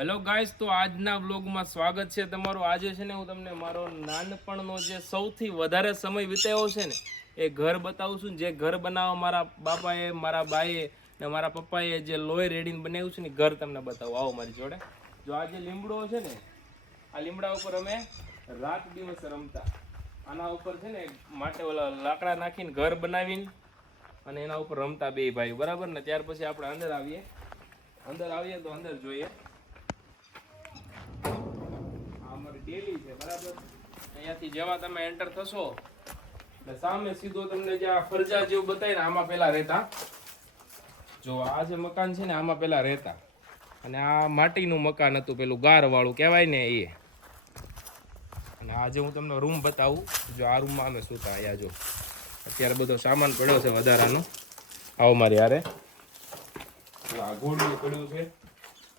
Hello guys, તો આજના વ્લોગમાં સ્વાગત છે તમારું। આજે છે ને હું તમને મારો નાનપણનો જે સૌથી વધારે સમય વિતાવ્યો છે ને એ ઘર બતાવું છું। જે ઘર બનાવવા મારા બાપાએ, મારા બાઈએ ને મારા પપ્પાએ જે લોહી રેડીને બનાવ્યું છે ને ઘર તમને બતાવું। આવો મારી જોડે। જો આ જે લીમડો છે ને આ લીમડા ઉપર અમે રાત દિવસ રમતા। આના ઉપર છે ને માટે ઓલા લાકડા નાખીને ઘર બનાવીને અને એના ઉપર રમતા બે ભાઈ, બરાબર ને। ત્યાર પછી આપણે અંદર આવીએ તો અંદર જોઈએ ડેલી છે, બરાબર। અહીંયાથી જેવા તમે એન્ટર થશો એટલે સામે સીધો તમને જે આ ફરજા જેવું બતાય ને આમાં પેલા રહેતા। જો આ જે મકાન છે ને આમાં પેલા રહેતા અને આ માટીનું મકાન હતું, પેલું ગાર વાળું કહેવાય ને એ। અને આજે હું તમને રૂમ બતાવું। જો આ રૂમમાં અમે સૂતા। અહીંયા જો અત્યારે બધો સામાન પડ્યો છે વધારાનો। આવો મારી હારે। આ ઘોડિયું પડ્યું છે,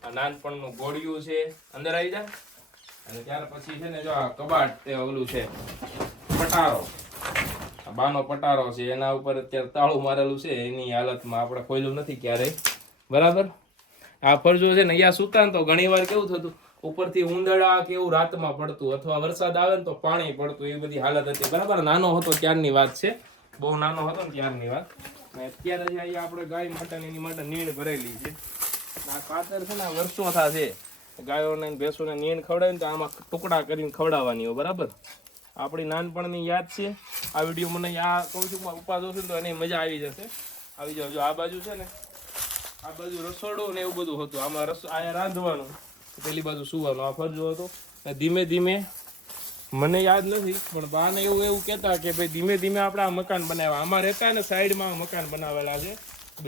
આ નાનપણનું ઘોડિયું છે, અંદર આવી જા। અને ત્યાર પછી છે ને જો આ કબાટ તે ઓલું છે પટારો, આ બાનો પટારો છે, એના ઉપર અત્યારે તાળું મારેલું છે। એની હાલતમાં આપણે ખોલ્યું નથી ક્યારેય, બરાબર। આ ફરજો છે ને અહીંયા સુતા ને તો ઘણી વાર કેવું થતું ઉપરથી ઉંદરડા કે એવું રાતમાં પડતું અથવા વરસાદ આવે ને તો પાણી પડતું, એવી બધી હાલત હતી, બરાબર। નાનો હતો ત્યારની વાત છે, બહુ નાનો હતો ને ત્યારની વાત। અને અત્યારે જે અહીંયા આપણે ગાય માટે એની માટે નીણ ભરેલી છે। આ ખાતર છે ને વર્ષો થશે ગાયોને ભેંસોને નીણ ખવડાવીને તો આમાં ટુકડા કરીને ખવડાવવાની હોય, બરાબર। આપણી નાનપણની યાદ છે આ વિડીયો। મને આ કહું છું પપ્પા જોશે તો એની મજા આવી જશે। આવી જાવ। જો આ બાજુ છે ને આ બાજુ રસોડું ને એવું બધું હતું। આમાં અહીંયા રાંધવાનું, પેલી બાજુ સુવાનું, આ ફરજો હતો। ધીમે ધીમે મને યાદ નથી પણ બાને એવું કહેતા કે ભાઈ ધીમે ધીમે આપણે આ મકાન બનાવ્યા। આમાં રહેતા ને સાઈડમાં મકાન બનાવેલા છે,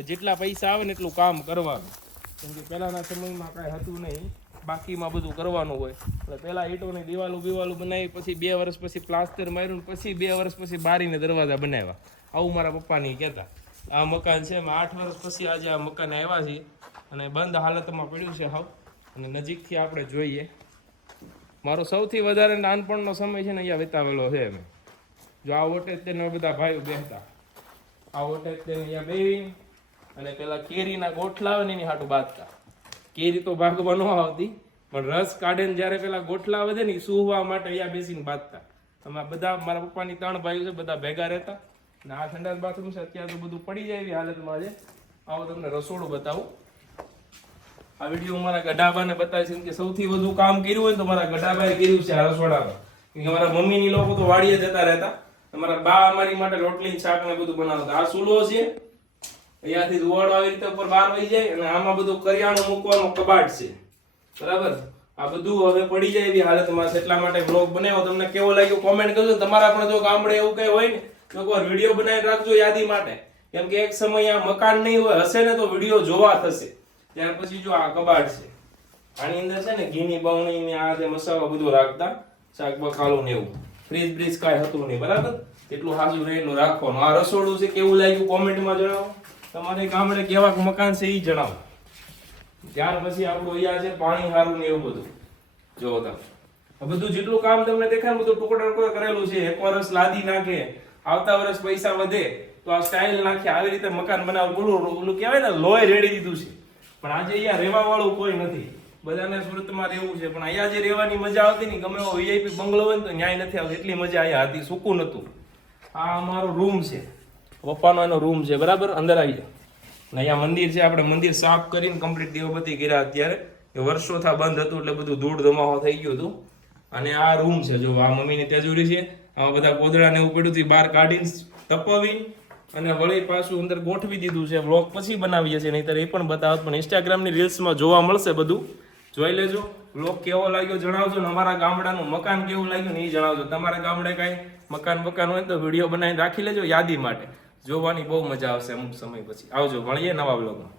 જેટલા પૈસા આવે ને એટલું કામ કરવાનું, કેમ કે પહેલાના સમયમાં કાંઈ હતું નહીં, બાકીમાં બધું કરવાનું હોય। એટલે પહેલાં ઈંટોની દિવાલું બનાવી, પછી 2 વર્ષ પછી પ્લાસ્ટર માર્યું, પછી 2 વર્ષ પછી બારીને દરવાજા બનાવ્યા। આવું મારા પપ્પાની કહેતા। આ મકાન છે, 8 વર્ષ પછી આજે આ મકાને આવ્યા છીએ અને બંધ હાલતમાં પડ્યું છે હાવ। અને નજીકથી આપણે જોઈએ, મારો સૌથી વધારે નાનપણનો સમય છે ને અહીંયા વિતાવેલો છે અમે। જો આ ઓટે તેને બધા ભાઈઓ બેસતા, આ ઓટે તેને અહીંયા બેસી અને પેલા કેરીના ગોઠલા આવે ને એની હાટું બાંધતા। કેરી તો ભાગવા ન આવતી પણ રસ કાઢે ને જ્યારે પેલા ગોઠલા વધે ને સુવા માટે અહીંયા બેસીને બાંધતા। અમે બધા મારા પપ્પાની 3 ભાઈઓ છે, બધા ભેગા રહેતા। અને આ સંડાસ બાથરૂમ છે, અત્યારે તો બધું પડી જાય એવી હાલતમાં છે। આવો તમને રસોડું બતાવું। આ વિડીયો મારા ગઢાબાને બતાવે છે કે સૌથી વધુ કામ કર્યું હોય તો મારા ગઢાબાએ કર્યું છે આ રસોડામાં, કે મારા મમ્મીની લોકો તો વાડીએ જતા રહેતા, મારા બા અમારી માટે રોટલી શાક ને બધું બનાવતા। આ ચૂલો છે, અહીંયાથી ધુવાડો આવી રીતે ઉપર બહાર વહી જાય અને આમાં બધું કરિયાણું મૂકવાનો કબાટ છે, બરાબર। આ બધું હવે પડી જાય એવી હાલતમાં છે, એટલા માટે વ્લોગ બનાવ્યો। તમને કેવો લાગ્યો કોમેન્ટ કરજો। તમારા પણ જો ગામડે એવું કઈ હોય ને તો એકવાર વિડીયો બનાવી રાખજો યાદી માટે, કેમ કે એક સમય આ મકાન નહીં હોય, હશે ને તો વિડીયો જોવા થશે। ત્યાર પછી જો આ કબાટ છે, આની અંદર છે ને ઘીની બવણી ને આ જે મસાલો બધું રાખતા, શાક બકાલું ને એવું। ફ્રીજ બ્રીજ કાંઈ હતું નહીં, બરાબર। એટલું હાજુ રહેલું રાખવાનું। આ રસોડું છે, કેવું લાગ્યું કોમેન્ટમાં જણાવો। તમારે ગામડે કેવા મકાન છે એ જણાવો। ત્યાર પછી આપણું અહીંયા છે પાણી હારું ને એવું બધું। જો તમે આ બધું જેટલું કામ તમને દેખાય બધું ટુકડા કરેલું છે। એક વર્ષ લાદી નાખે, આવતા વર્ષ પૈસા વધે તો આ સ્ટાઇલ નાખે, આવી રીતે મકાન બનાવું। ઓલું કહેવાય ને લોહી રેડી દીધું છે। પણ આજે અહીંયા રહેવા વાળું કોઈ નથી, બધાને સુરતમાં રહેવું છે, પણ અહીંયા જે રહેવાની મજા આવતી ને ગમે એવો વીઆઈપી બંગલો હોય ને તો ન્યાય નથી આવતી, એટલી મજા અહીંયા હતી, સુકૂન હતું। આ અમારો રૂમ છે, પપ્પાનો એનો રૂમ છે, બરાબર। અંદર આવી જાઓ। અહીંયા મંદિર છે, આપણે મંદિર સાફ કરીને કમ્પ્લીટ દીવાબત્તી કર્યા અત્યારે, એ વર્ષોથી બંધ હતું એટલે બધું ધૂળ ધમાવો થઈ ગયું હતું। અને આ રૂમ છે, જો આ મમ્મીની તેજુરી છે, આમાં બધા કોદળાને એવું પડ્યું હતું, બહાર કાઢીને તપાવી અને વળી પાછું અંદર ગોઠવી દીધું છે। વ્લોગ પછી બનાવીએ છીએ, નહીંતર એ પણ બતાવત, પણ ઇન્સ્ટાગ્રામની રીલ્સમાં જોવા મળશે, બધું જોઈ લેજો। વ્લોગ કેવો લાગ્યો જણાવજો ને અમારા ગામડાનું મકાન કેવું લાગ્યું ને એ જણાવજો। તમારા ગામડે કાંઈ મકાન હોય તો વિડીયો બનાવીને રાખી લેજો યાદી માટે, જોવાની બહુ મજા આવશે અમુક સમય પછી। આવજો, મળીએ નવા વ્લોગમાં।